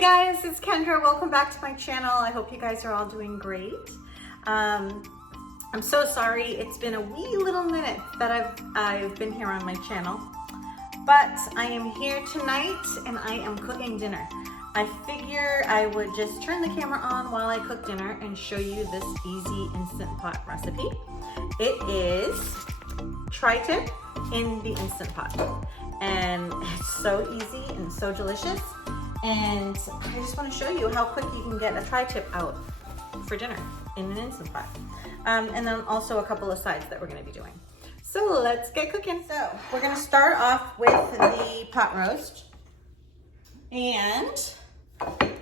guys, it's Kendra. Welcome back to my channel. I hope you guys are all doing great. I'm so sorry. It's been a wee little minute that I've been here on my channel, but I am here tonight and I am cooking dinner. I figure I would just turn the camera on while I cook dinner and show you this easy Instant Pot recipe. It is tri-tip in the Instant Pot, and it's so easy and so delicious. And I just want to show you how quick you can get a tri-tip out for dinner in an Instant Pot. And then also a couple of sides that we're going to be doing. So let's get cooking. So we're going to start off with the pot roast. And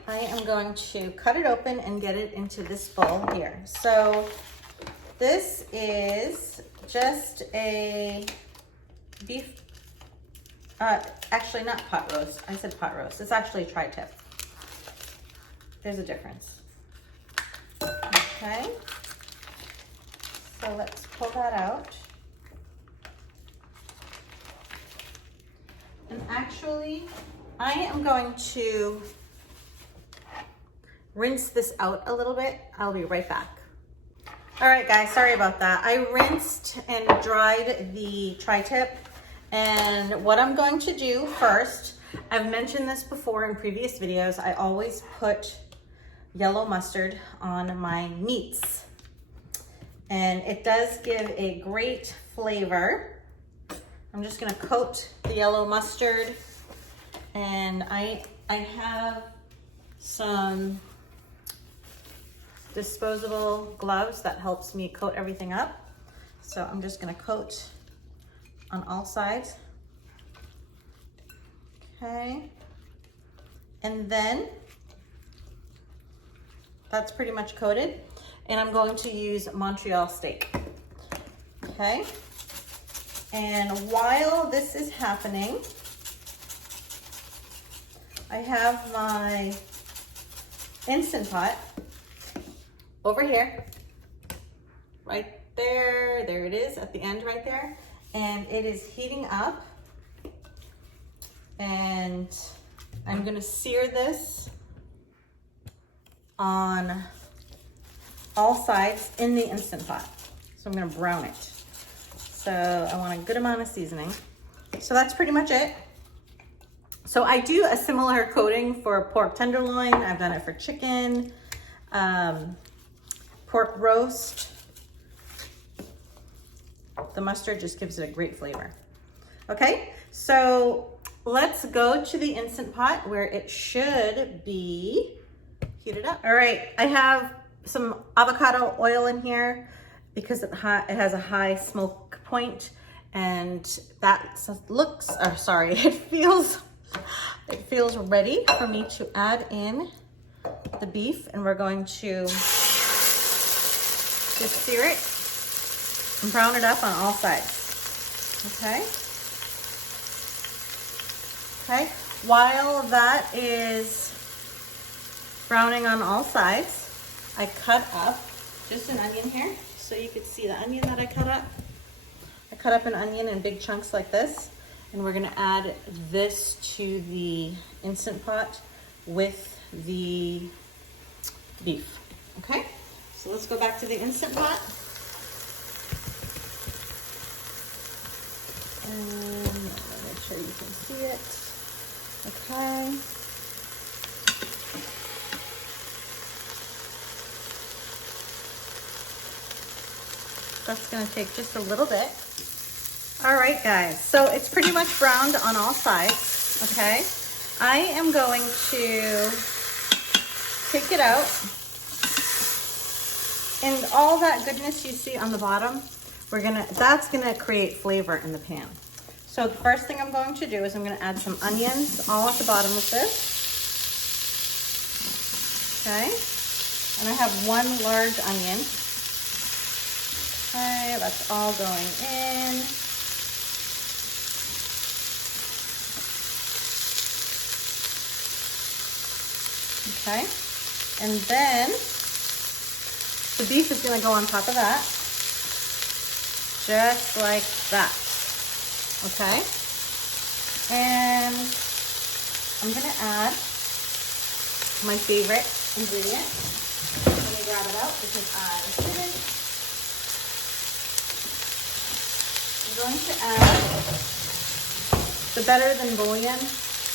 I am going to cut it open and get it into this bowl here. So this is just a beef, actually not pot roast. I said pot roast. It's actually tri-tip. There's a difference. Okay. So let's pull that out. And actually, I am going to rinse this out a little bit. I'll be right back. All right, guys, sorry about that. I rinsed and dried the tri-tip. And what I'm going to do first, I've mentioned this before in previous videos, I always put yellow mustard on my meats. And it does give a great flavor. I'm just gonna coat the yellow mustard, and I have some disposable gloves that helps me coat everything up. So I'm just gonna coat on all sides. Okay. And then that's pretty much coated. And I'm going to use Montreal Steak. Okay. And while this is happening, I have my Instant Pot over here, right there. There it is at the end right there. And it is heating up. And I'm gonna sear this on all sides in the Instant Pot. So I'm gonna brown it. So I want a good amount of seasoning. So that's pretty much it. So I do a similar coating for pork tenderloin. I've done it for chicken, pork roast. The mustard just gives it a great flavor. Okay, so let's go to the Instant Pot where it should be heated up. All right, I have some avocado oil in here because it has a high smoke point, and that looks, it feels ready for me to add in the beef, and we're going to just sear it and brown it up on all sides. Okay. Okay. While that is browning on all sides, I cut up just an onion here, so you could see the onion that I cut up. I cut up an onion in big chunks like this, and we're gonna add this to the Instant Pot with the beef. Okay. So let's go back to the Instant Pot. And make sure you can see it. Okay. That's gonna take just a little bit. All right, guys, so it's pretty much browned on all sides, okay? I am going to take it out, and all that goodness you see on the bottom, that's gonna create flavor in the pan. So the first thing I'm going to do is I'm gonna add some onions all at the bottom of this. Okay, and I have one large onion. Okay, that's all going in. Okay, and then the beef is gonna go on top of that, just like that. Okay, and I'm gonna add my favorite ingredient. Let me grab it out because I didn't. I'm going to add the Better Than Bouillon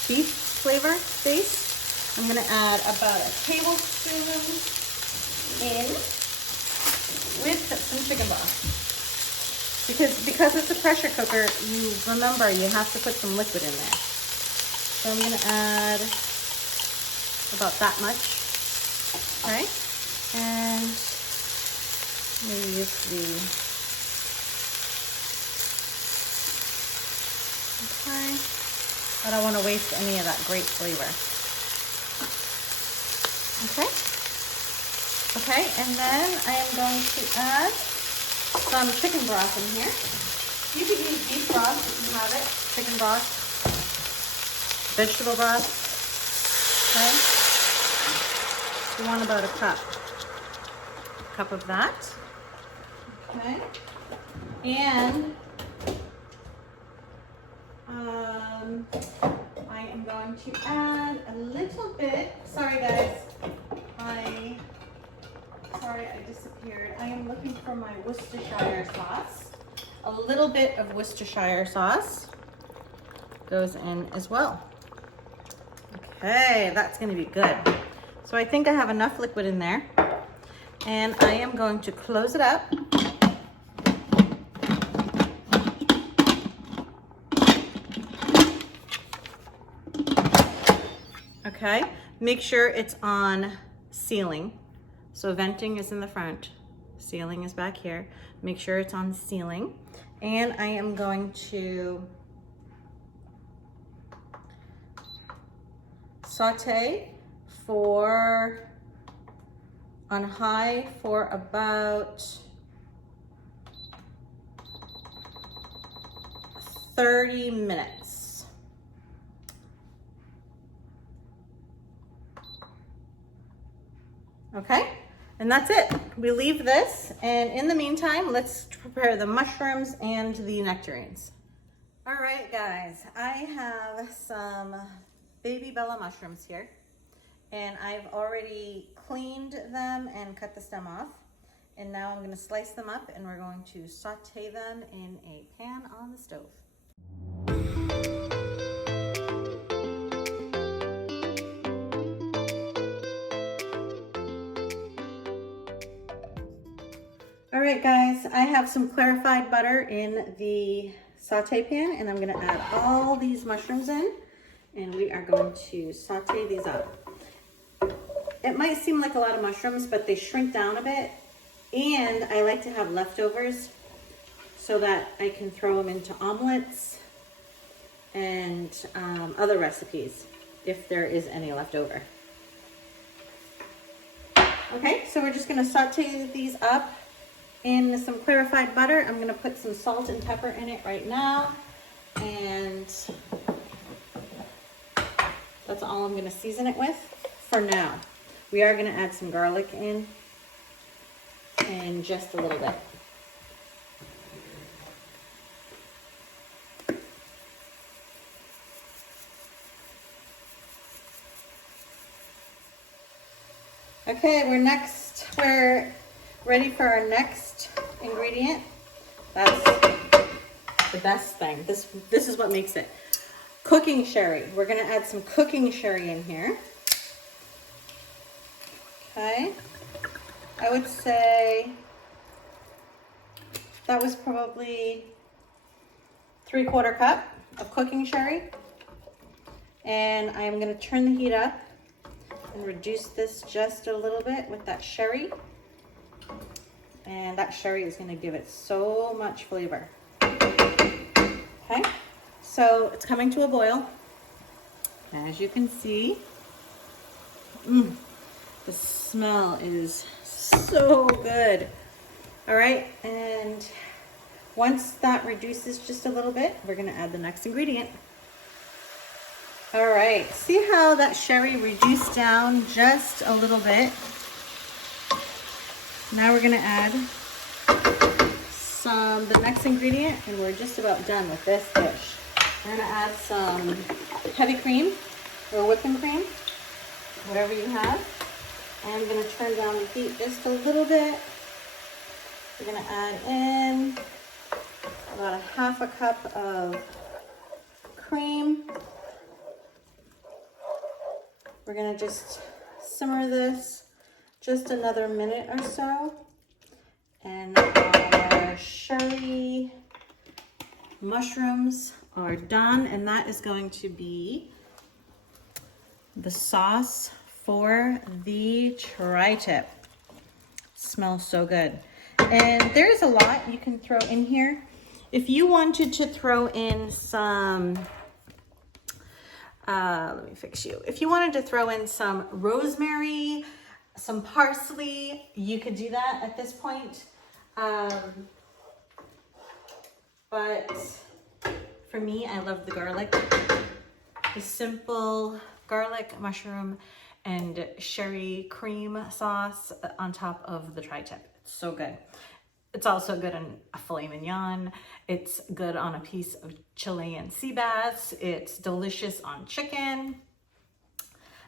beef flavor base. I'm going to add about a tablespoon in with some chicken broth. Because it's a pressure cooker, you remember you have to put some liquid in there. So I'm going to add about that much. Okay, and maybe use the. Okay, I don't want to waste any of that great flavor. Okay. Okay, and then I am going to add some chicken broth in here. You could use beef broth if you have it, chicken broth, vegetable broth. Okay. You want about a cup of that. Okay. And I am going to add a little bit. Sorry guys, Sorry, I disappeared. I am looking for my Worcestershire sauce. A little bit of Worcestershire sauce goes in as well. Okay, that's gonna be good. So I think I have enough liquid in there. And I am going to close it up. Okay, make sure it's on sealing. So venting is in the front, sealing is back here. Make sure it's on sealing. And I am going to saute on high for about 30 minutes. Okay, and that's it. We leave this, and in the meantime, let's prepare the mushrooms and the nectarines. All right, guys, I have some baby Bella mushrooms here, and I've already cleaned them and cut the stem off. And now I'm gonna slice them up, and we're going to saute them in a pan on the stove. All right, guys, I have some clarified butter in the saute pan, and I'm gonna add all these mushrooms in, and we are going to saute these up. It might seem like a lot of mushrooms, but they shrink down a bit, and I like to have leftovers so that I can throw them into omelets and other recipes if there is any left over. Okay, so we're just gonna saute these up in some clarified butter. I'm gonna put some salt and pepper in it right now, and that's all I'm gonna season it with for now. We are gonna add some garlic in just a little bit. Okay, we're ready for our next ingredient. That's the best thing. This is what makes it. Cooking sherry. We're gonna add some cooking sherry in here. Okay. I would say that was probably 3/4 cup of cooking sherry. And I'm gonna turn the heat up and reduce this just a little bit with that sherry. And that sherry is gonna give it so much flavor. Okay, so it's coming to a boil. As you can see, the smell is so good. All right, and once that reduces just a little bit, we're gonna add the next ingredient. All right, see how that sherry reduced down just a little bit? Now we're gonna add the next ingredient, and we're just about done with this dish. We're gonna add some heavy cream or whipping cream. whatever you have. I'm gonna turn down the heat just a little bit. We're gonna add in about a half a cup of cream. We're gonna just simmer this just another minute or so. And our sherry mushrooms are done, and that is going to be the sauce for the tri-tip. Smells so good. And there's a lot you can throw in here. If you wanted to throw in some, let me fix you. If you wanted to throw in some rosemary, some parsley, you could do that at this point. But for me, I love the garlic. The simple garlic, mushroom, and sherry cream sauce on top of the tri-tip. It's so good. It's also good on a filet mignon. It's good on a piece of Chilean sea bass. It's delicious on chicken.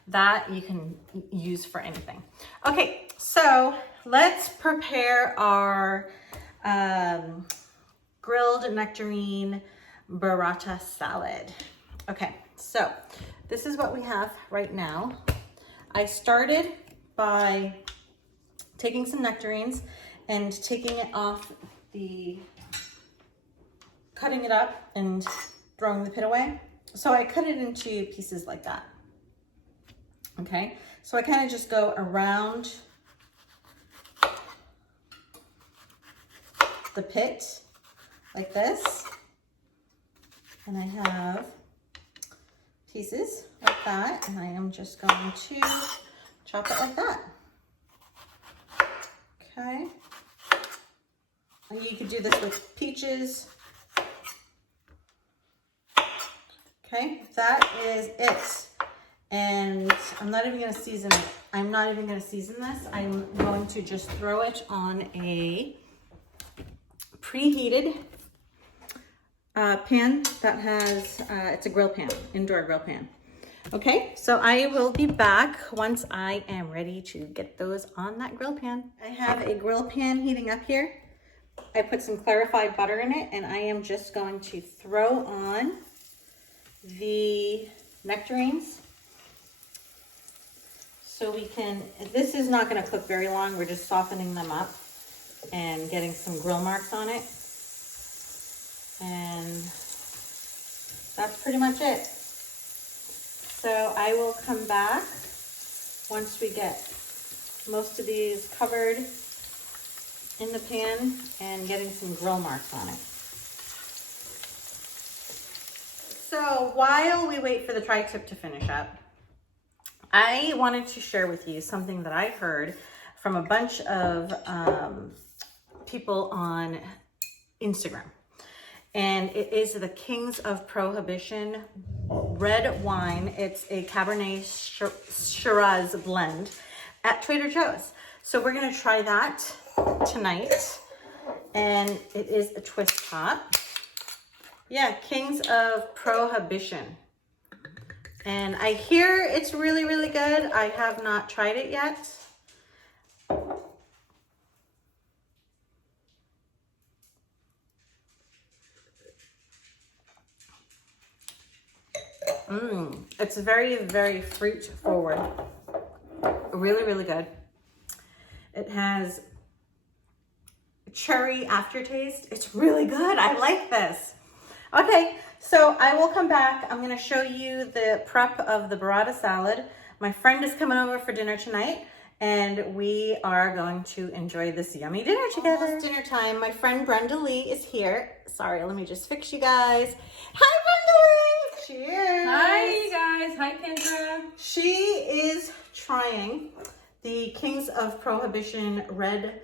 That you can use for anything. Okay, so let's prepare our grilled nectarine burrata salad. Okay, so this is what we have right now. I started by taking some nectarines and taking it off cutting it up and throwing the pit away. So I cut it into pieces like that. Okay, so I kind of just go around the pit like this. And I have pieces like that, and I am just going to chop it like that. Okay. And you could do this with peaches. Okay, that is it. And I'm not even going to season it. I'm not even going to season this. I'm going to just throw it on a preheated pan that has, it's a grill pan, indoor grill pan. Okay, so I will be back once I am ready to get those on that grill pan. I have a grill pan heating up here. I put some clarified butter in it, and I am just going to throw on the nectarines. So we can, this is not going to cook very long. We're just softening them up and getting some grill marks on it. And that's pretty much it. So I will come back once we get most of these covered in the pan and getting some grill marks on it. So while we wait for the tri-tip to finish up, I wanted to share with you something that I heard from a bunch of people on Instagram. And it is the Kings of Prohibition red wine. It's a Cabernet Shiraz blend at Trader Joe's. So we're gonna try that tonight. And it is a twist top. Yeah, Kings of Prohibition. And I hear it's really, really good. I have not tried it yet. It's very, very fruit forward. Really, really good. It has cherry aftertaste. It's really good. I like this. Okay, so I will come back. I'm going to show you the prep of the burrata salad. My friend is coming over for dinner tonight, and we are going to enjoy this yummy dinner together. Almost dinner time. My friend Brenda Lee is here. Sorry, let me just fix you guys. Hi, Brenda Lee! Cheers! Hi, guys. Hi, Kendra. She is trying the Kings of Prohibition red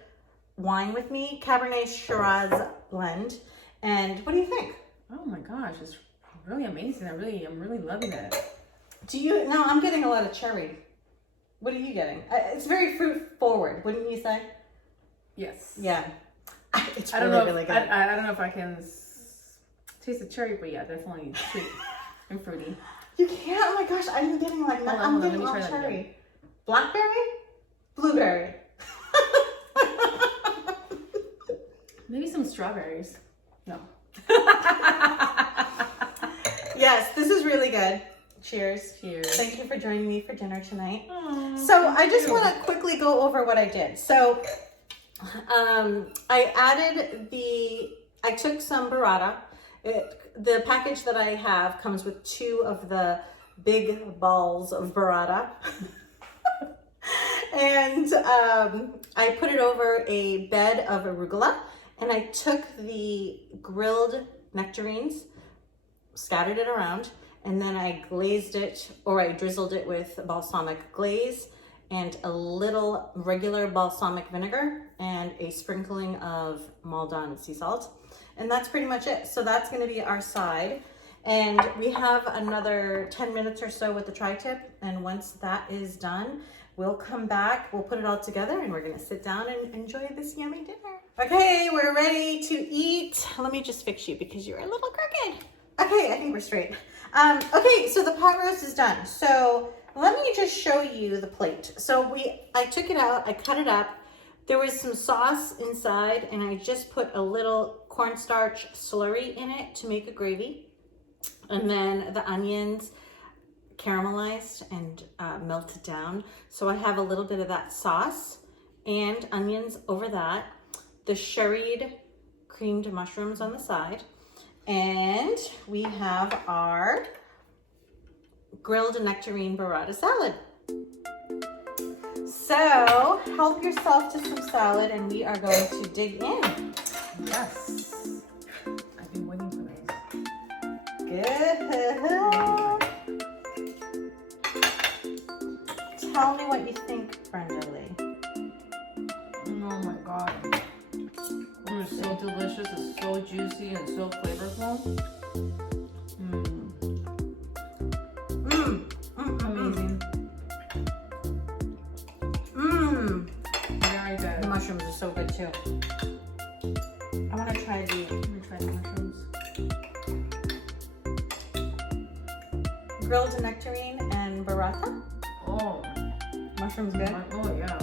wine with me, Cabernet Shiraz blend. And what do you think? Oh my gosh, it's really amazing. I'm really loving it. No, I'm getting a lot of cherry. What are you getting? It's very fruit forward, wouldn't you say? Yes. Yeah. It's I don't know really if, good. I don't know if I can taste the cherry, but yeah, definitely sweet and fruity. You can't? Oh my gosh, I'm getting like, I'm getting all try that cherry. again. Blackberry? Blueberry. Maybe some strawberries. No. Yes, this is really good. Cheers. Cheers. Thank you for joining me for dinner tonight. Aww, So I just want to quickly go over what I did. So I took some burrata. The package that I have comes with 2 of the big balls of burrata. And I put it over a bed of arugula, and I took the grilled nectarines, scattered it around, and then I glazed it, or I drizzled it with balsamic glaze and a little regular balsamic vinegar and a sprinkling of Maldon sea salt. And that's pretty much it. So that's gonna be our side. And we have another 10 minutes or so with the tri-tip. And once that is done, we'll come back, we'll put it all together, and we're gonna sit down and enjoy this yummy dinner. Okay, we're ready to eat. Let me just fix you because you're a little crooked. Okay, I think we're straight. Okay, so the pot roast is done. So let me just show you the plate. So I took it out, I cut it up. There was some sauce inside, and I just put a little cornstarch slurry in it to make a gravy. And then the onions caramelized and melted down. So I have a little bit of that sauce and onions over that. The sherried creamed mushrooms on the side. And we have our grilled nectarine burrata salad. So help yourself to some salad, and we are going to dig in. Yes. I've been waiting for this. Good. Tell me what you think, Brenda Lee. Oh my god. It is so delicious, it's so juicy and so flavorful. Amazing. Very good. The mushrooms are so good too. I want to try the mushrooms. Grilled nectarine and burrata. Oh. Mushrooms good? Oh yeah.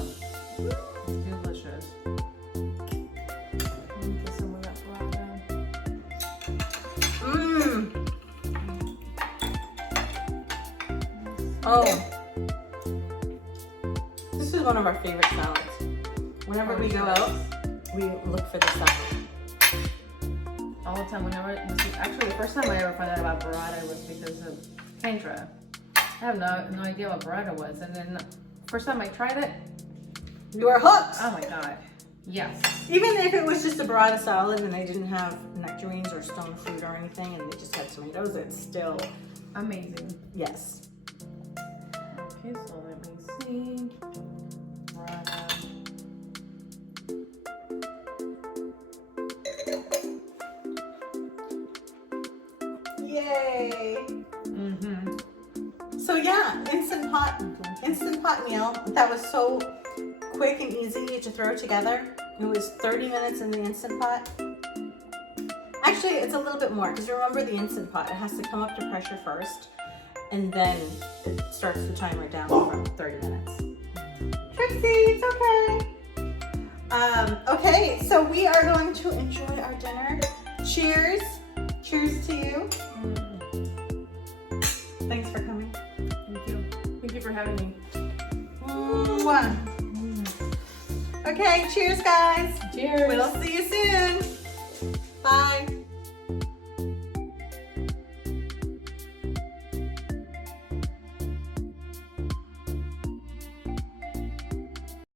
It's delicious. Let me get some of that burrata. Oh. This is one of our favorite salads. Whenever we go out, we look for this salad. All the time, actually the first time I ever found out about burrata was because of Kendra. I have no idea what burrata was, and then first time I tried it, You are hooked. oh my god, yes. Even if it was just a burrata salad and they didn't have nectarines or stone fruit or anything, and they just had tomatoes, it's still Amazing. yes. Okay, so let me see. Burrata. Yay! So yeah, instant pot meal. That was so quick and easy to throw together. It was 30 minutes in the Instant Pot. Actually, it's a little bit more because remember the Instant Pot, it has to come up to pressure first, and then it starts the timer down from 30 minutes. Trixie, it's okay. Okay, so we are going to enjoy our dinner. Cheers. Cheers to you. Thanks for coming. Thank you. Thank you for having me. Mwah. Okay, cheers guys. Cheers. We'll see you soon. Bye.